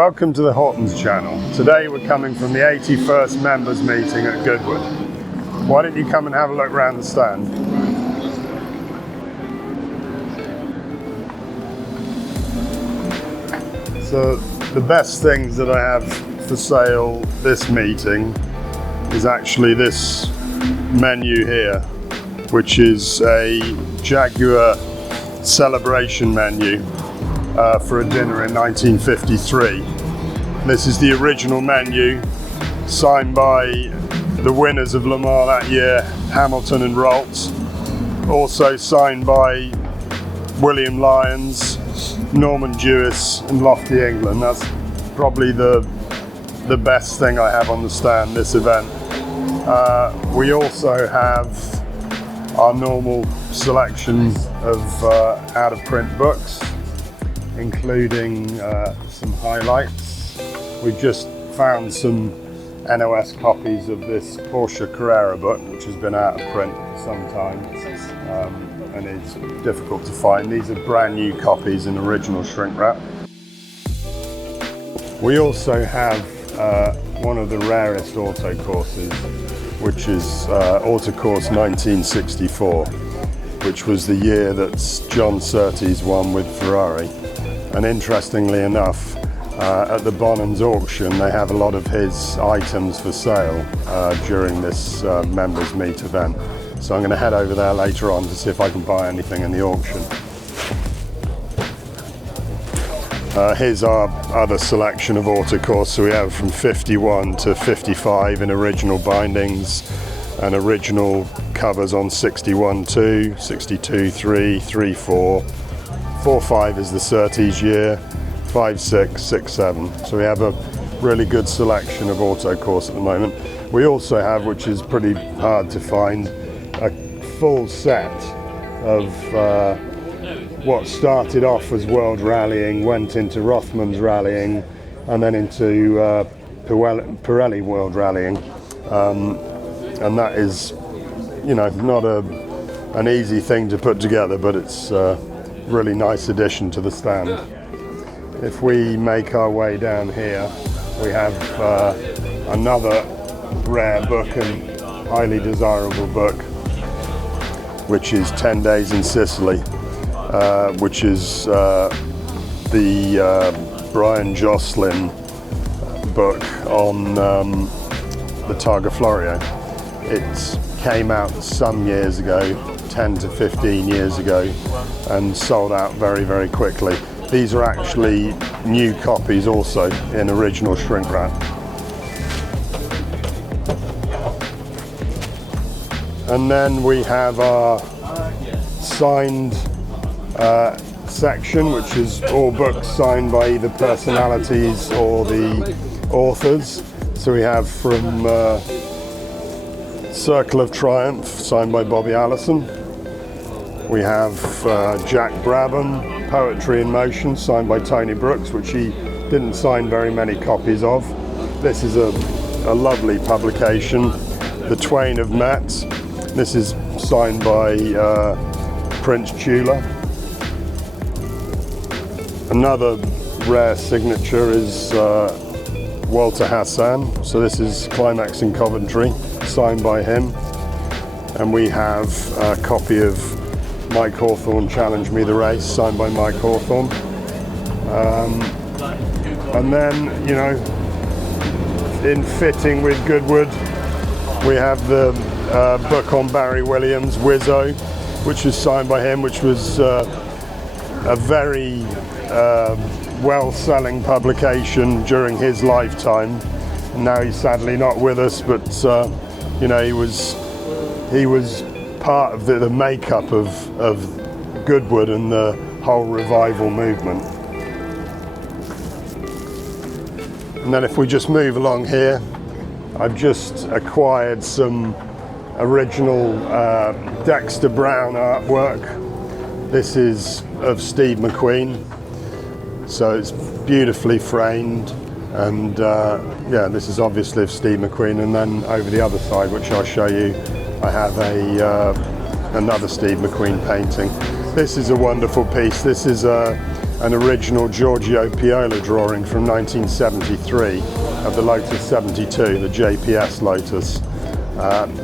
welcome to the Hortons channel. Today we're coming from the 81st Members Meeting at Goodwood. Why don't you come and have a look around the stand? So the best things that I have for sale this meeting is actually this menu here, which is a Jaguar celebration menu for a dinner in 1953. This is the original menu, signed by the winners of Le Mans that year, Hamilton and Ralts. Also signed by William Lyons, Norman Jewis and Lofty England. That's probably the best thing I have on the stand this event. We also have our normal selection of out-of-print books, including some highlights. We've just found some NOS copies of this Porsche Carrera book, which has been out of print for some time, and it's difficult to find. These are brand new copies in original shrink wrap. We also have one of the rarest autocourses, which is Autocourse 1964, which was the year that John Surtees won with Ferrari. And interestingly enough, at the Bonhams auction, they have a lot of his items for sale during this members meet event. So I'm going to head over there later on to see if I can buy anything in the auction. Here's our other selection of Autocourse. So we have from 51 to 55 in original bindings and original covers on 61.2, 62.3, 3.4, 4.5 is the Surtees year, 5.6, 6.7. So we have a really good selection of Autocourse at the moment. We also have, which is pretty hard to find, a full set of what started off as World Rallying, went into Rothman's Rallying, and then into Pirelli World Rallying. And that is, you know, not an easy thing to put together, but it's a really nice addition to the stand. If we make our way down here, we have another rare book and highly desirable book, which is 10 Days in Sicily, which is the Brian Jocelyn book on the Targa Florio. It came out some years ago, 10 to 15 years ago, and sold out very, very quickly. These are actually new copies also in original shrink wrap. And then we have our signed section, which is all books signed by either personalities or the authors. So we have from Circle of Triumph, signed by Bobby Alison. We have Jack Brabham, Poetry in Motion, signed by Tony Brooks, which he didn't sign very many copies of. This is a lovely publication. The Twain have met. This is signed by Prince Piola. Another rare signature is Walter Hassan. So this is Climax in Coventry, signed by him. And we have a copy of Mike Hawthorn, Challenge Me the Race, signed by Mike Hawthorn. And then, you know, in fitting with Goodwood, we have the book on Barry Williams, Wizzo, which was signed by him, which was a very well-selling publication during his lifetime. And now he's sadly not with us, but you know, he was part of the makeup of Goodwood and the whole revival movement. And then if we just move along here, I've just acquired some original Dexter Brown artwork. This is of Steve McQueen, so it's beautifully framed, and yeah, this is obviously of Steve McQueen. And then over the other side, which I'll show you, I have another Steve McQueen painting. This is a wonderful piece. This is a an original Giorgio Piola drawing from 1973 of the Lotus 72, the JPS Lotus.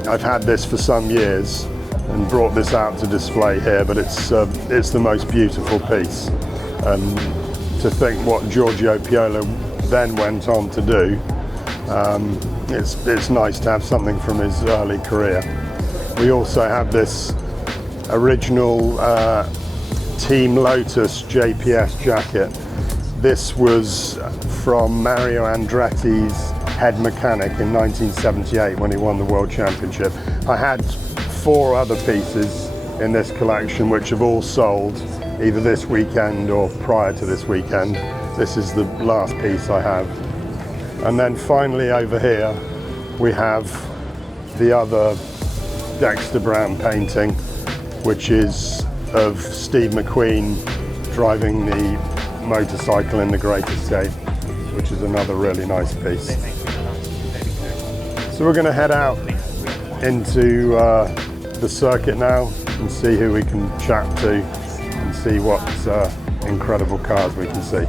I've had this for some years and brought this out to display here, but it's the most beautiful piece. And to think what Giorgio Piola then went on to do, it's nice to have something from his early career. We also have this original Team Lotus JPS jacket. This was from Mario Andretti's head mechanic in 1978 when he won the World Championship. I had 4 other pieces in this collection which have all sold either this weekend or prior to this weekend. This is the last piece I have. And then finally over here we have the other Dexter Brown painting, which is of Steve McQueen driving the motorcycle in the Great Escape, which is another really nice piece. So we're going to head out into the circuit now and see who we can chat to and see what incredible cars we can see.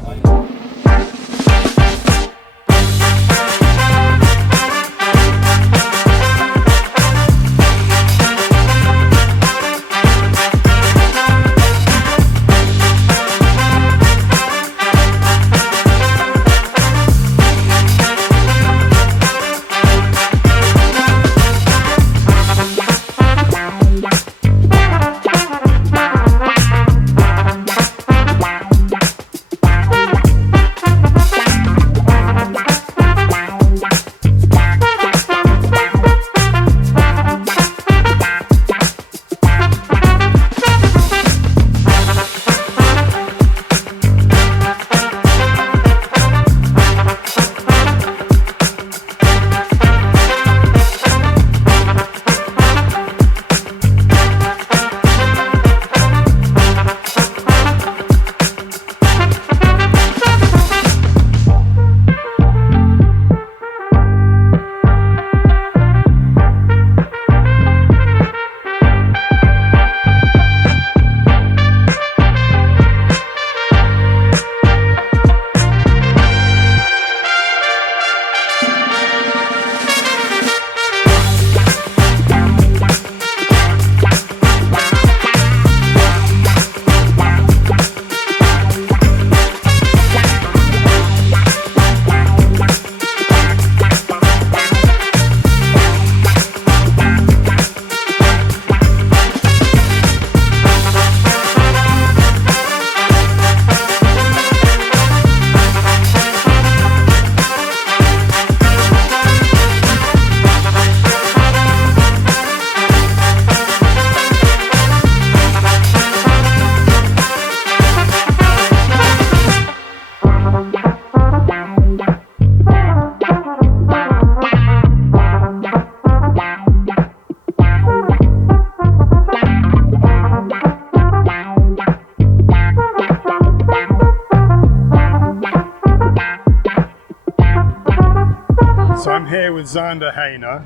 With Zander Hayner,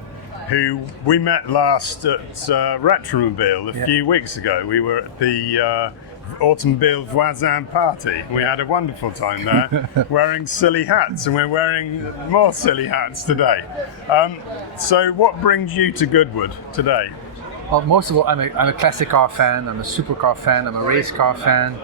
who we met last at Retromobile a few weeks ago. We were at the Automobile Voisin party. We had a wonderful time there, wearing silly hats, and we're wearing more silly hats today. So what brings you to Goodwood today? Well, most of all, I'm a classic car fan, I'm a supercar fan, I'm a race car fan.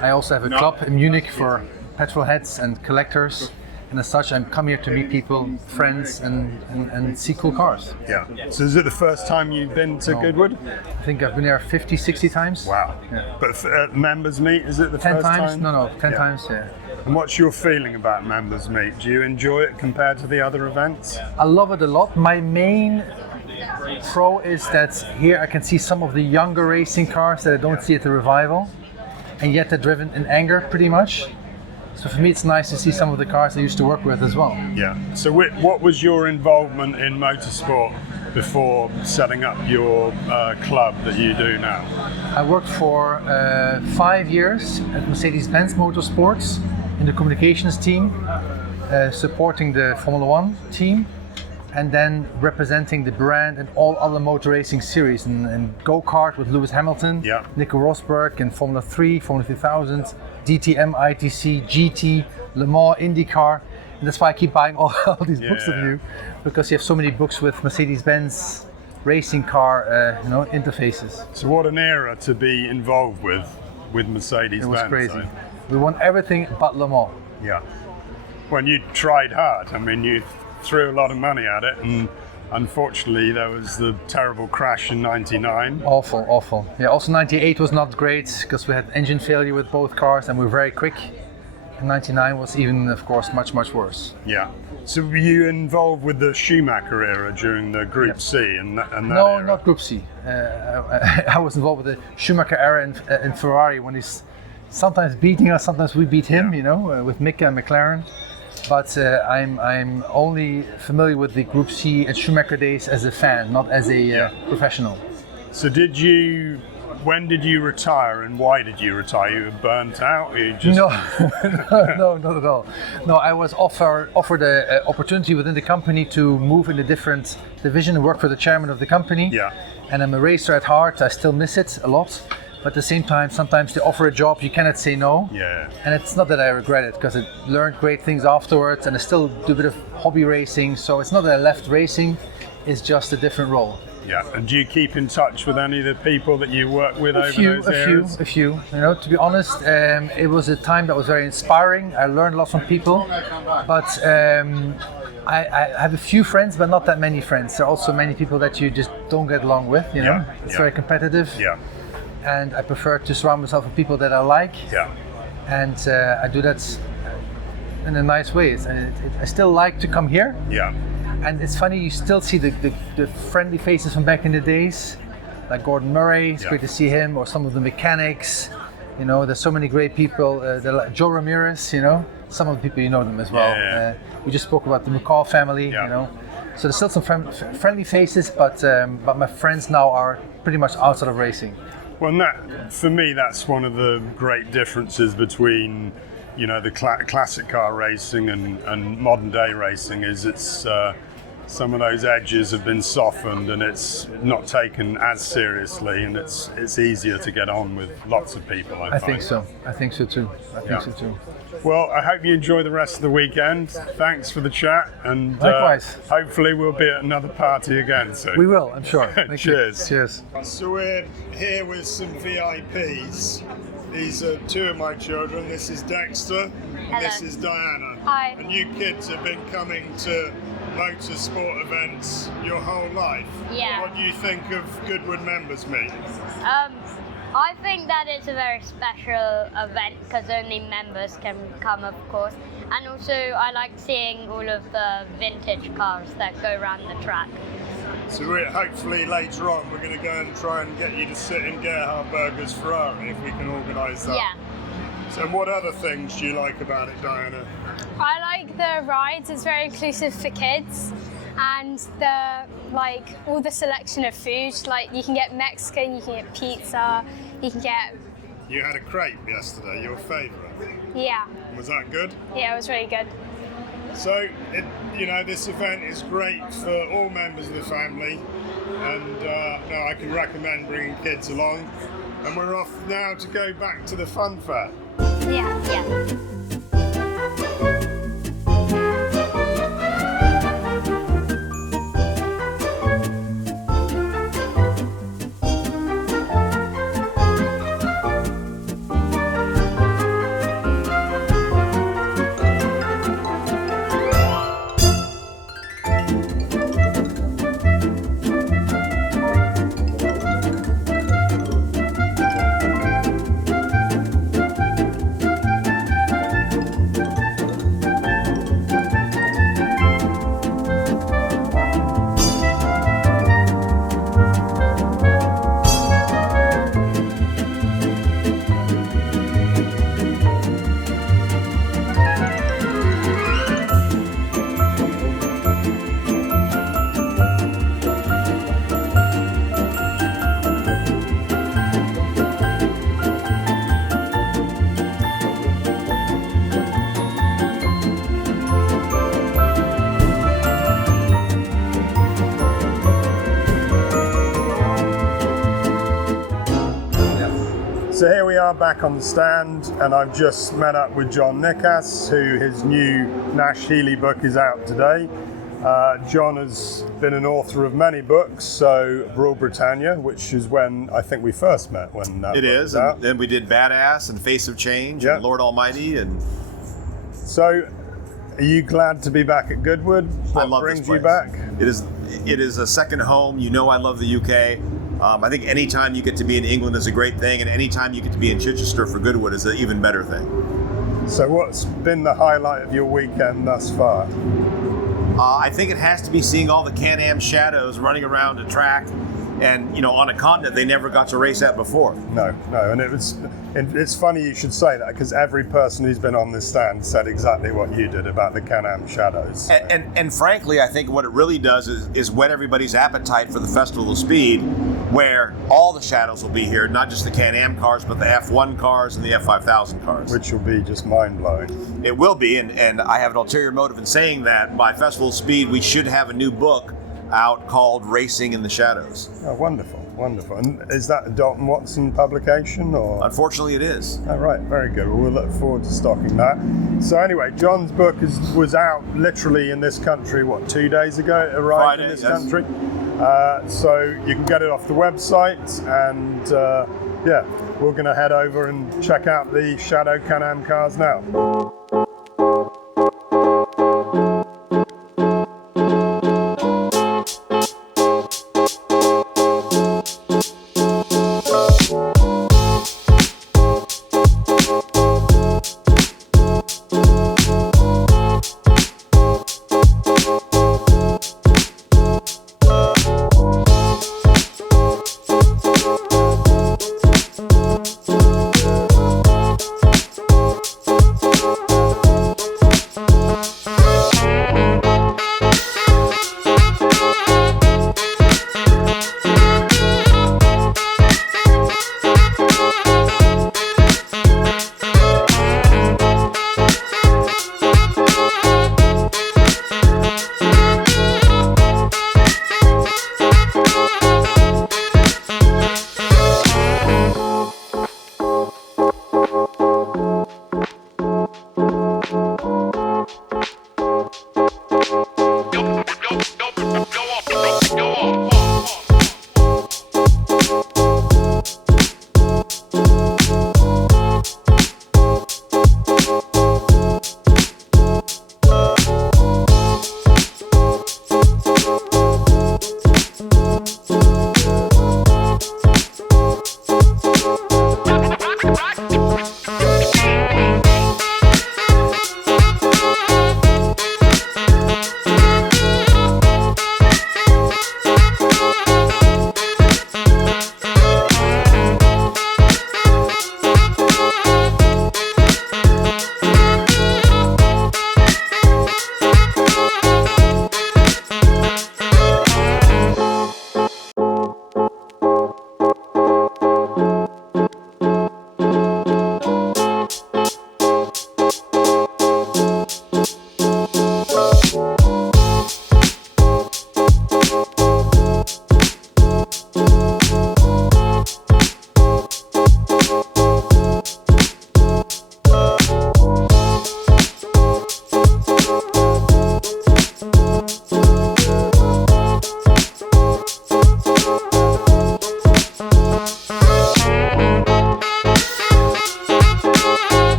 I also have a club in Munich for petrol heads and collectors. And as such, I'm come here to meet people, friends, and see cool cars. Yeah. So is it the first time you've been to Goodwood? I think I've been there 50, 60 times. Wow. Yeah. But members meet, is it the 10 first times? time? No, 10 times, yeah. And what's your feeling about members meet? Do you enjoy it compared to the other events? I love it a lot. My main pro is that here I can see some of the younger racing cars that I don't see at the Revival. And yet they're driven in anger, pretty much. So for me, it's nice to see some of the cars I used to work with as well. Yeah. So what was your involvement in motorsport before setting up your club that you do now? I worked for 5 years at Mercedes-Benz Motorsports in the communications team, supporting the Formula One team, and then representing the brand in all other motor racing series, and go-kart with Lewis Hamilton, Nico Rosberg, and Formula 3, Formula 3000, DTM, ITC, GT, Le Mans, IndyCar. And that's why I keep buying all these books of you, because you have so many books with Mercedes-Benz racing car interfaces. So what an era to be involved with Mercedes-Benz. It was crazy. We won everything but Le Mans. Yeah. When you tried hard, I mean, you threw a lot of money at it, and unfortunately there was the terrible crash in 99. Awful. Yeah, also 98 was not great because we had engine failure with both cars and we were very quick. And 99 was even, of course, much worse. Yeah. So were you involved with the Schumacher era during the Group C and that No, era? not Group C. I was involved with the Schumacher era in Ferrari when he's sometimes beating us, sometimes we beat him, with Mika and McLaren. But I'm only familiar with the Group C and Schumacher days as a fan, not as a professional. So when did you retire and why did you retire? You were burnt out? No, not at all. No, I was offered an opportunity within the company to move in a different division and work for the chairman of the company. Yeah. And I'm a racer at heart. I still miss it a lot. But at the same time, sometimes they offer a job, you cannot say no. Yeah. And it's not that I regret it, because I learned great things afterwards and I still do a bit of hobby racing. So it's not that I left racing, it's just a different role. Yeah, and do you keep in touch with any of the people that you work with over those years? A few. To be honest, it was a time that was very inspiring. I learned a lot from people, but I have a few friends, but not that many friends. There are also many people that you just don't get along with. It's very competitive. Yeah. And I prefer to surround myself with people that I like. Yeah. And I do that in a nice way. And I still like to come here. Yeah. And it's funny, you still see the friendly faces from back in the days, like Gordon Murray. It's great to see him, or some of the mechanics. There's so many great people. Like Joe Ramirez. Some of the people them as well. Yeah. We just spoke about the McCall family. Yeah. So there's still some friendly faces, but my friends now are pretty much outside of racing. Well, for me, that's one of the great differences between, the classic car racing and modern day racing is it's some of those edges have been softened and it's not taken as seriously, and it's easier to get on with lots of people. I think so. I think so too. Well, I hope you enjoy the rest of the weekend. Thanks for the chat, and likewise. Hopefully we'll be at another party again soon. We will, I'm sure. Cheers. Cheers. So we're here with some VIPs. These are two of my children. This is Dexter and this is Diana. Hi. And you kids have been coming to motorsport events your whole life. Yeah. What do you think of Goodwood Members Meeting? I think that it's a very special event because only members can come, of course. And also I like seeing all of the vintage cars that go around the track. So hopefully later on we're going to go and try and get you to sit in Gerhard Berger's Ferrari if we can organise that. Yeah. So what other things do you like about it, Diana? I like the rides, it's very inclusive for kids, and all the selection of food, like you can get Mexican, you can get pizza, you can get... You had a crepe yesterday, your favourite. Yeah. Was that good? Yeah, it was really good. So, this event is great for all members of the family, and I can recommend bringing kids along. And we're off now to go back to the fun fair. Yeah. are back on the stand, and I've just met up with John Nikas, who his new Nash Healy book is out today. John has been an author of many books, so Rule Britannia, which is when I think we first met. When that it book is, was and out. then we did Badass and Face of Change Yeah. and Lord Almighty, and So, are you glad to be back at Goodwood? I What love brings this place. you back? It is a second home. You know I love the UK. I think anytime you get to be in England is a great thing, and anytime you get to be in Chichester for Goodwood is an even better thing. So, what's been the highlight of your weekend thus far? I think it has to be seeing all the Can-Am shadows running around a track, and on a continent they never got to race at before. No, and it's funny you should say that, because every person who's been on this stand said exactly what you did about the Can-Am shadows. And frankly, I think what it really does is whet everybody's appetite for the Festival of Speed, where all the shadows will be here, not just the Can-Am cars, but the F1 cars and the F5000 cars. Which will be just mind-blowing. It will be, and I have an ulterior motive in saying that. By Festival of Speed, we should have a new book out called Racing in the Shadows. Oh, wonderful. And is that a Dalton Watson publication, or? Unfortunately, it is. Oh, right, very good. Well, we'll look forward to stocking that. So anyway, John's book was out literally in this country, 2 days ago? It arrived in this country. So you can get it off the website, and we're going to head over and check out the Shadow Can-Am cars now.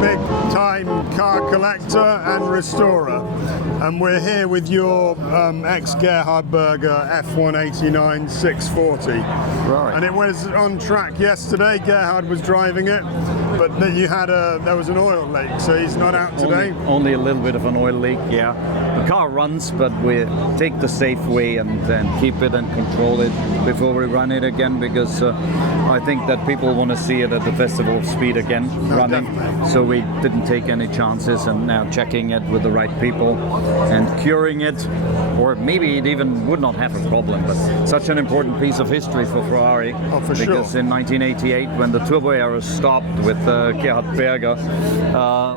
big-time car collector and restorer. And we're here with your ex-Gerhard Berger F189 640. Right. And it was on track yesterday. Gerhard was driving it, but there was an oil leak, so he's not out today. Only a little bit of an oil leak, yeah. The car runs, but we take the safe way and keep it and control it before we run it again, because I think that people want to see it at the Festival of Speed again, running. Definitely. So we didn't take any chances, and now checking it with the right people and curing it, or maybe it even would not have a problem, but such an important piece of history for Ferrari. Oh, for sure. Because in 1988, when the turbo era stopped with Gerhard Berger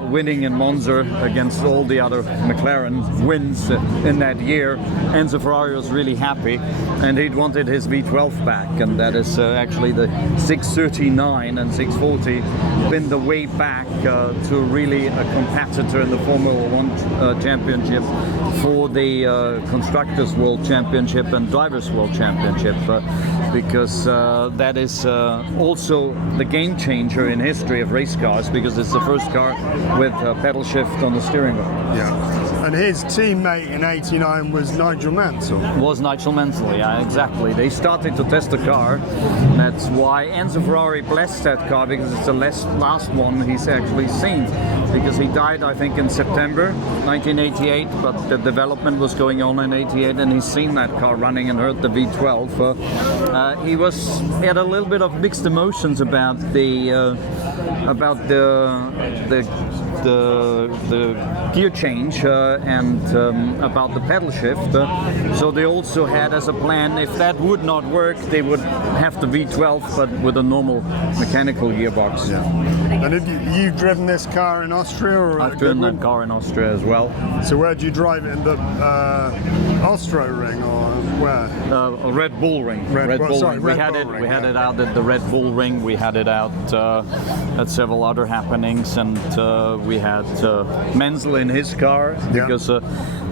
winning in Monza against all the other McLaren wins in that year, Enzo Ferrari was really happy, and he'd wanted his V12 back, and that is actually the 639 and 640 been the way back to really a competitor in the Formula One championship for the Constructors World Championship and Drivers World Championship, because that is also the game changer in history of race cars, because it's the first car with a pedal shift on the steering wheel. Yeah. And his teammate in '89 was Nigel Mansell. Was Nigel Mansell, yeah, exactly. They started to test the car. That's why Enzo Ferrari blessed that car, because it's the last one he's actually seen. Because he died, I think, in September 1988, but the development was going on in '88, and he's seen that car running and heard the V12. He had a little bit of mixed emotions about the gear change and about the pedal shift. So they also had as a plan, if that would not work, they would have the V12, but with a normal mechanical gearbox. Yeah. And have you've driven this car in Austria? Or I've driven that car in Austria as well. So where do you drive it, in the Austro Ring or where? Red Bull Ring. Red Bull Ring. We had it out at the Red Bull Ring. We had it out at several other happenings, and we had Mansell in his car, because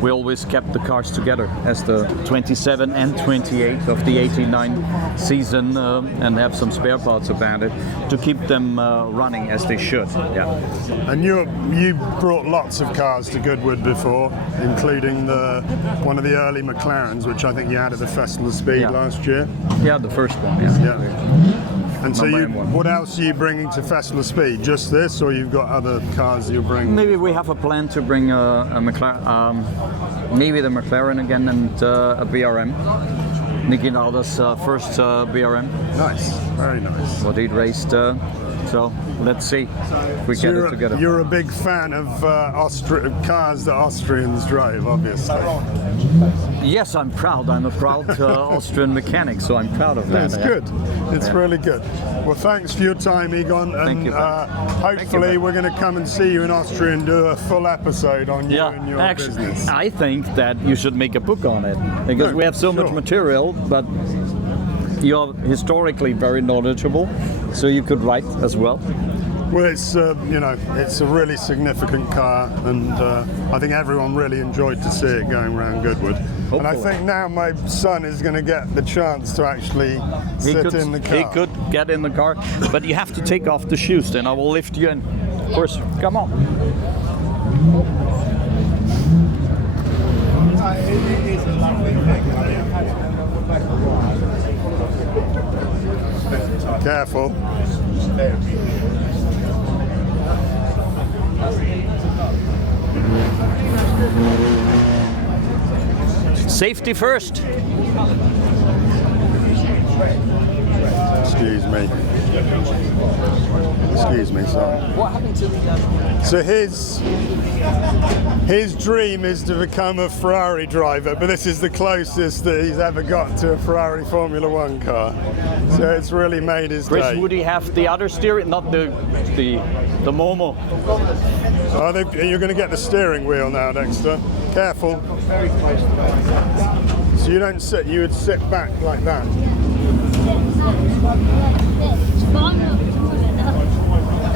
we always kept the cars together as the 27 and 28 of the 89 season, and have some spare parts about it to keep them running as they should. Yeah. And you brought lots of cars to Goodwood before, including one of the early McLarens, which I think you had at the Festival of Speed last year. Yeah, the first one. Yeah. And so what else are you bringing to Festival of Speed? Just this, or you've got other cars you're bringing? Maybe we have a plan to bring a McLaren, maybe the McLaren again, and a BRM. Niki Lauda's first BRM. Nice, very nice. What he'd raced. So let's see if we get it together. You're a big fan of cars that Austrians drive, obviously. Yes, I'm proud. I'm a proud Austrian mechanic, so I'm proud of that. That's good. It's really good. Well, thanks for your time, Egon. Thank you. Hopefully we're going to come and see you in Austria and do a full episode on you and your business. I think that you should make a book on it, because we have so much material, but you're historically very knowledgeable, so you could write as well. Well, it's it's a really significant car, and I think everyone really enjoyed to see it going around Goodwood. Hopefully. And I think now my son is going to get the chance to actually sit in the car. He could get in the car, but you have to take off the shoes, then I will lift you in. Of course, come on. Careful. Safety first. Excuse me. Excuse me, sorry. What happened to the... So his dream is to become a Ferrari driver, but this is the closest that he's ever got to a Ferrari Formula One car. So it's really made his Chris, day. would he have the other steering, not the Momo? Oh, you're going to get the steering wheel now, Dexter. Careful. So you don't sit, you would sit back like that.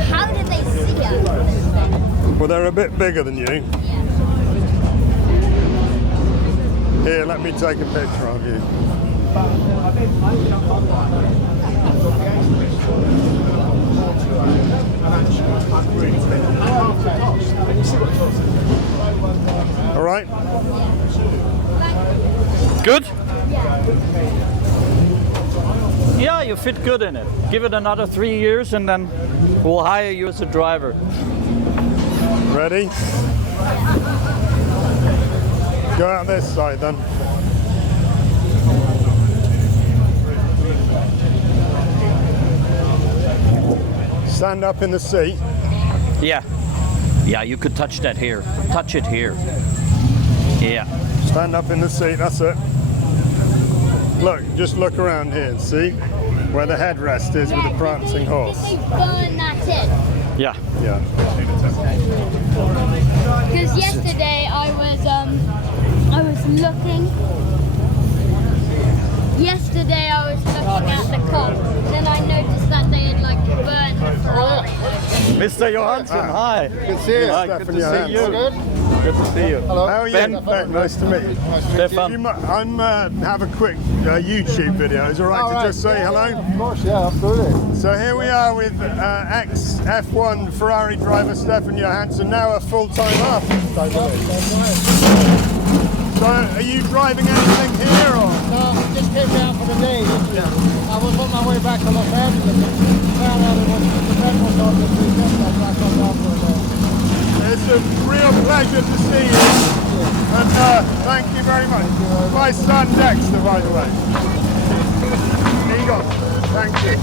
How did they see us? Well, they're a bit bigger than you. Here, let me take a picture of you. Good? Yeah, you fit good in it. Give it another 3 years and then we'll hire you as a driver. Ready? Go out this side then. Stand up in the seat. Yeah. Yeah, you could touch that here. Touch it here. Yeah. Stand up in the seat, that's it. Look, just look around here and see where the headrest is with the prancing horse. They burn that in. Yeah. Yeah. Because yesterday I was looking. Yesterday I was looking at the car, then I noticed that they had like burned the Ferrari. Mr. Johansson, hi. Good to see you. Hi, good to see you. Good? Good to see you. Hello. How are you? Ben. Nice to meet you. Stefan. I'm have a quick YouTube video. Is it alright to just say hello? Of course, yeah, absolutely. So here we are with ex F1 Ferrari driver Stefan Johansson, now a full-time artist. So are you driving anything here or? No, I just came down for the day. I was on my way back to Los Angeles. Found out it was the event was on this weekend, so I come down for a day. It's a real pleasure to see you. And thank you very much. My son Dexter, by the way. Here you go. Thank you.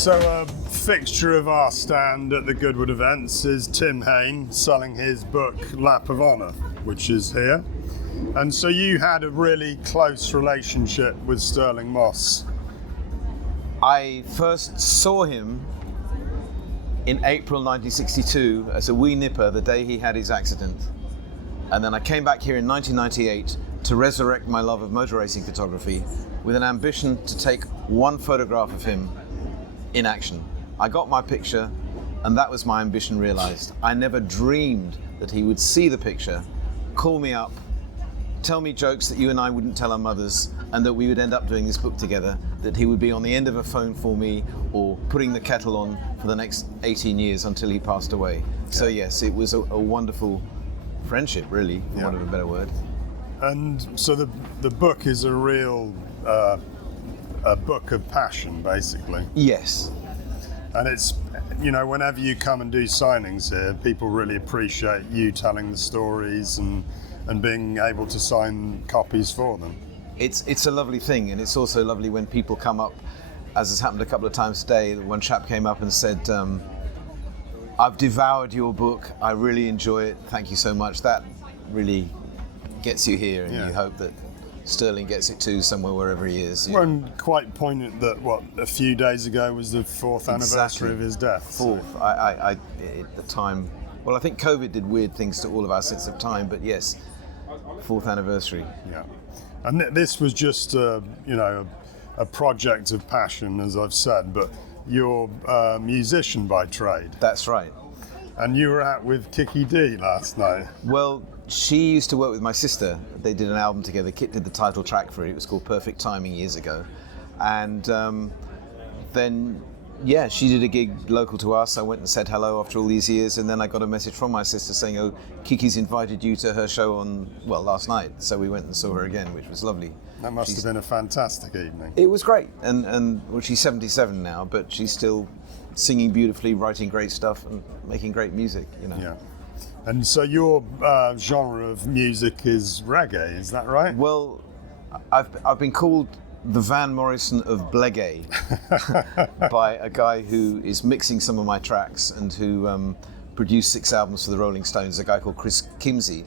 So a fixture of our stand at the Goodwood events is Tim Hain selling his book Lap of Honour, which is here. And so you had a really close relationship with Sterling Moss. I first saw him in April 1962 as a wee nipper the day he had his accident. And then I came back here in 1998 to resurrect my love of motor racing photography with an ambition to take one photograph of him in action. I got my picture and that was my ambition realized. I never dreamed that he would see the picture, call me up, tell me jokes that you and I wouldn't tell our mothers, and that we would end up doing this book together, that he would be on the end of a phone for me or putting the kettle on for the next 18 years until he passed away. So yes, it was a wonderful friendship, really, for want of a better word. And so the book is a real a book of passion, basically. Yes. And it's, you know, whenever you come and do signings here, people really appreciate you telling the stories and being able to sign copies for them. It's a lovely thing, and it's also lovely when people come up, as has happened a couple of times today. One chap came up and said, I've devoured your book, I really enjoy it, thank you so much. That really gets you here, and you hope that Sterling gets it too, somewhere wherever he is. Well, and quite poignant that, a few days ago was the 4th anniversary of his death. 4th. I at the time, well, I think COVID did weird things to all of our sense of time, but yes, 4th anniversary. Yeah. And this was just, a project of passion, as I've said, but you're a musician by trade. That's right. And you were out with Kiki D last night. Well, she used to work with my sister. They did an album together. Kit did the title track for it. It was called Perfect Timing years ago. And then, she did a gig local to us. I went and said hello after all these years, and then I got a message from my sister saying, oh, Kiki's invited you to her show last night. So we went and saw her again, which was lovely. That must have been a fantastic evening. It was great. And she's 77 now, but she's still singing beautifully, writing great stuff, and making great music, Yeah. And so your genre of music is reggae, is that right? Well, I've been called the Van Morrison of Blegay by a guy who is mixing some of my tracks and who produced 6 albums for the Rolling Stones, a guy called Chris Kimsey.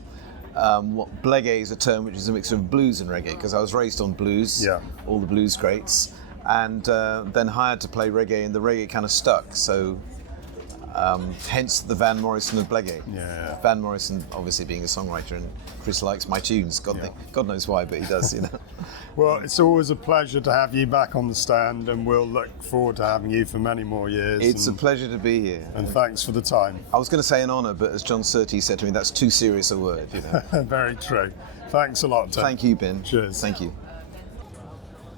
Blegay is a term which is a mix of blues and reggae, because I was raised on blues, all the blues greats, and then hired to play reggae, and the reggae kind of stuck, so hence the Van Morrison of Blegay. Yeah. Van Morrison obviously being a songwriter, and Chris likes my tunes, God knows why, but he does, Well, it's always a pleasure to have you back on the stand, and we'll look forward to having you for many more years. It's a pleasure to be here. And thanks for the time. I was going to say an honour, but as John Surtees said to me, that's too serious a word, Very true. Thanks a lot, Tim. Thank you, Ben. Cheers. Thank you.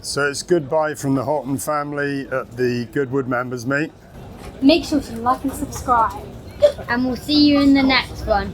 So it's goodbye from the Horton family at the Goodwood Members Meet. Make sure to like and subscribe. And we'll see you in the next one.